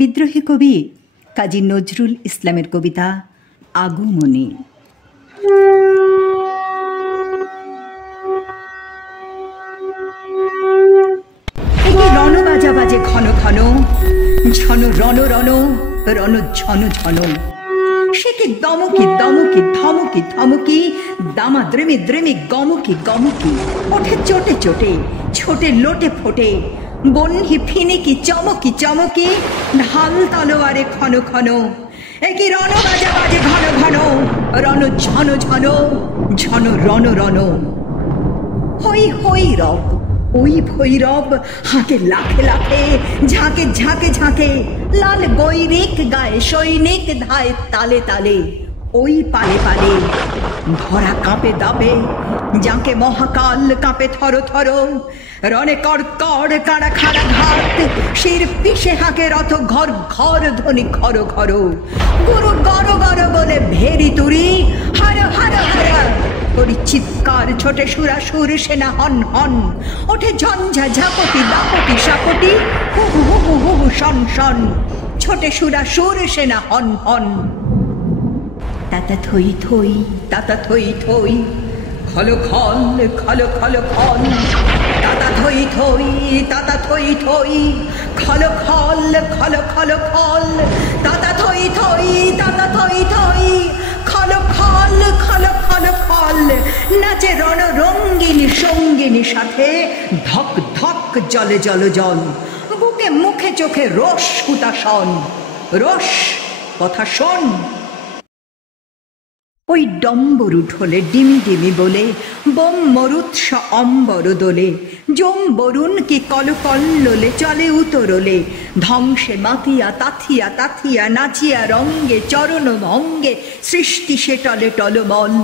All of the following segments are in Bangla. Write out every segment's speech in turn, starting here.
বিদ্রোহী কবি কাজী নজরুল ইসলামের কবিতা আগমনী। রণ বাজা বাজে ঘন ঘন, ঝন রণ রণ রণ ঝন ঝন। সে কি দমকি দমকি ধমকি ধমকি, দামা দ্রেমে দ্রেমে গমকি গমকি। ওঠে চোটে চোটে, ছোটে লোটে ফোটে, বহ্নি ফিনিকি চমকি চমকি, ঢাল তলোয়ারে ক্ষণ ক্ষণ। একই রণ বাজা বাজে ঘন ঘন, রণ ঝন ঝন ঝন রণ রণ। হই হই রব ওই ভৈরব, হাঁকে লাখে লাখে, ঝাঁকে ঝাঁকে ঝাঁকে, লাল গৈরিক গায়ে সৈনিক ধায় তালে তালে। ওই পালে পালে ধরা কাঁপে দাপে, যাকে মহাকাল কাঁপে থর থর। রণে কর কর কাড়া খাড়া ঘাত, শির পিষে হাঁকে রথ ঘর ঘর ধ্বনি ঘর ঘর। গুরু গর গর বলে ভেরি তুরি, হার হার হার করি চিৎকার, ছোটে সুরাসুর সেনা হন হন। ওঠে ঝঞ্ঝা ঝাপটি দাপটি সাপটি, হু হু হু হু হু হু শন শন। ছোটে সুরাসুর সেনা হন হন। তাতা থই থই তাতা থই থই, খল খল খল খল খল। তাতা থই থই তাতা থই থই, খল খল খল খল খল। তাতা থই থই তাতা থই থই, খল খল খল খল খল। নাচে রণ রঙ্গিনী সঙ্গিনী সাথে, ধক ধক জলে জল জল। বুকে মুখে চোখে রোষ হুতাশন, রোষ কথা শোন। ওই ডম্বরু ঢোলে ডিমি ডিমি বলে, বোম মরুৎস অম্বর দোলে। জম বরুণ কি কল কল্লোলে চলে উতরলে, ধ্বংসে মাতিয়া তাথিয়া তাথিয়া, নাচিয়া রঙ্গে চরণ ভঙ্গে, সৃষ্টি সে টলে টলমল।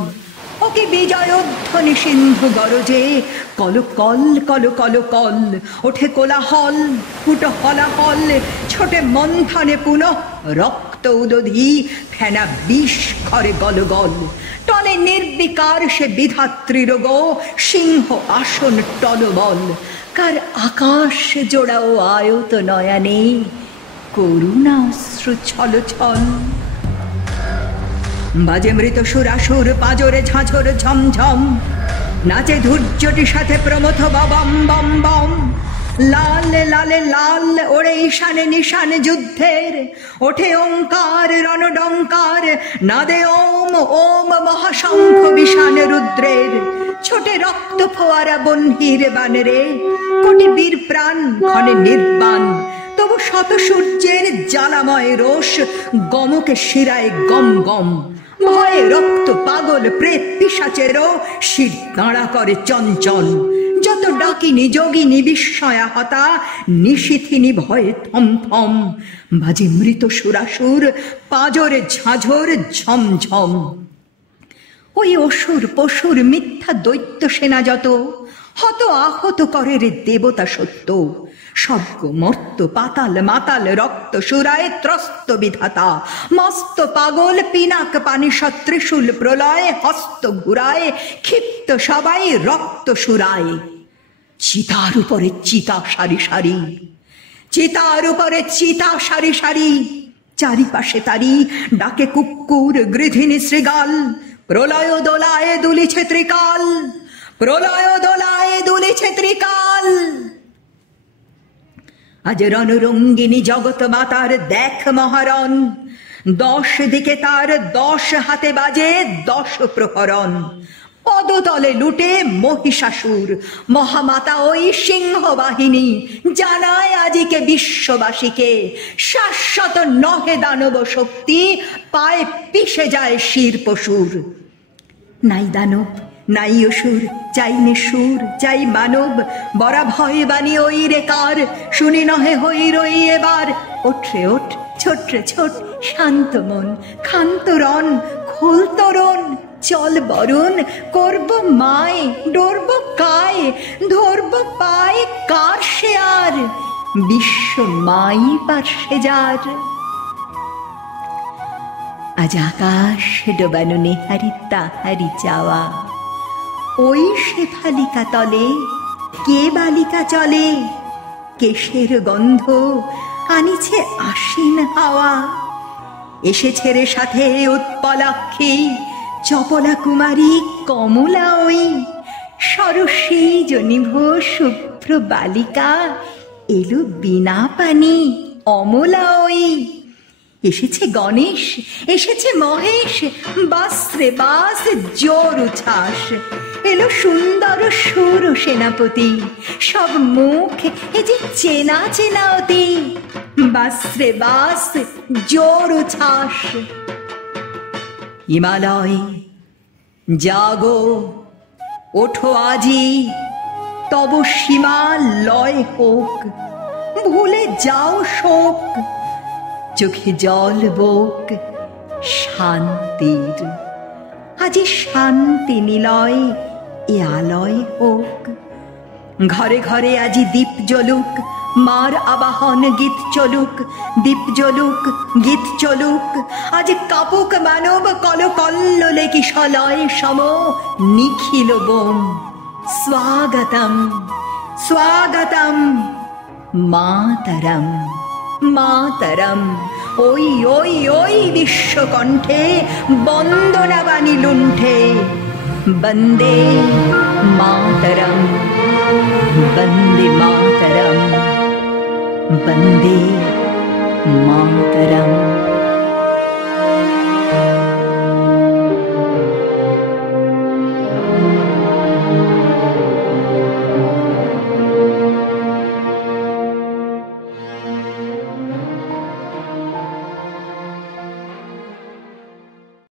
ওকে বিজয়োধ্বনি সিন্ধু গরজে, কল কল কল কল কল। ওঠে কোলাহল ফুট হলাহল, ছোটে মন্থনে পুনঃ রক্ত উদধি, ফেনা বিষ করে গল গল। টলে নির্বিকার সে বিধাত্রীর গো, সিংহ আসন টলবল। কার আকাশ জোড়াও আয়ত নয়নে, করুণা অশ্রু ছল ছল। বাজে মৃত সুরাসুর পাজরে ঝাঁঝর ঝমঝম, নাচে ধূর্যটি সাথে প্রমথ বম বম বম। লাল লালে লাল ওড়ে ঈশানে নিশানে যুদ্ধের, ওঠে ওঙ্কার রণডঙ্কার, নাদে ওম ওম মহাশঙ্খ বিষানে রুদ্রের। ছোটে রক্ত ফোয়ারা বহ্নির বানেরে, কোটি বীর প্রাণ ক্ষণে নির্বাণ। তবু শত সূর্যের জ্বালাময় রোষ, গমকে শিরায় গম গম। ভয়ে রক্ত পাগল প্রেত পিশাচেরও শির দাঁড়া করে চঞ্চল। যত ডাকিনি যোগিনী বিস্ময়া হতা, নিশিথিনী ভয়ে থম থম। বাজে মৃত সুরাসুর পাজরে ঝাঁঝর ঝমঝম। ওই অসুর পশুর মিথ্যা দৈত্য সেনা যত, হত আহত করে রে দেবতা সত্য। স্বর্গ মর্ত পাতাল মাতাল রক্ত সুরায় ত্রস্ত বিধাতা। মস্ত পাগল পিনাক পানি ত্রিশূল প্রলয়, হস্ত ঘুরায় ক্ষিপ্ত সবাই রক্ত সুরায়। চিতার উপরে চিতা সারি সারি, চিতার উপরে চিতা সারি সারি। চারিপাশে তারি ডাকে কুক্কুর গৃধিনী শ্রীগাল। প্রলয় দোলায় দুলিছে ত্রিকাল, প্রলয় দোলায় দুলিছে ত্রিকাল। আজ রণরঙ্গিনী জগৎ মাতার দেখ মহারণ, 10 দিকে তার 10 হাতে বাজে 10 প্রহরণ। পদতলে লুটে মহিষাসুর, মহামাতা ওই সিংহ বাহিনী। জানায় আজিকে বিশ্ববাসীকে, শাশ্বত নহে দানব শক্তি, পায়ে পিষে যায় শির পশুর। নাই দানব নাই অসুর, চাই নিসুর চাই মানব, বরা ভয় বাণী ওই রে কার। শুনি নহে হই রই এবার, ওঠরে ওঠ ছোটরে ছোট, শান্ত মন ক্ষান্ত রণ। খোল তরণ চল বরণ, করব মায় ডরব কায়, ধরব পায় কার সে আর, বিশ্ব মাই পার্শ্বে যার। আজ আকাশ ডোবানো নেহারি তাহারি চাওয়া, ওই শেফালিকা তলে কে বালিকা চলে। কেশের গন্ধ আনিছে আশ্বিন হাওয়া। এসেছে রে সাথে উৎপলাক্ষী, চপলা কুমারী কমলা ওই, সরসী জনিভ শুভ্র বালিকা, এলো বিনা পানি অমলা ওই। এসেছে গণেশ, এসেছে মহেশ, বাস রে বাস জোর উচ্ছ্বাস। এলো সুন্দর সুর সেনাপতি, সব মুখ এ যে চেনা চেনা অতি। বাস রে বাস জোর উচ্ছ্বাস। হিমালয় জাগো, ওঠো আজি, তব সীমা লয় হোক, ভুলে যাও শোক, চোখে জল বোক শান্তির। আজি শান্তি নিলয় এ আলয় হোক। ঘরে ঘরে আজি দীপ জ্বলুক, মার আবাহন গীত চলুক, দীপ জ্বলুক গীত চলুক। আজ কাপুক মানব কল কল্লোলে কিশলয় সম নিখিল বোম। স্বাগতম স্বাগতম মাতরম মাতরম। ওই ওই ওই বিশ্বকণ্ঠে বন্দনা বাণী লুণ্ঠে। বন্দে মাতরম বন্দে মাতরম বন্দে মাতরম।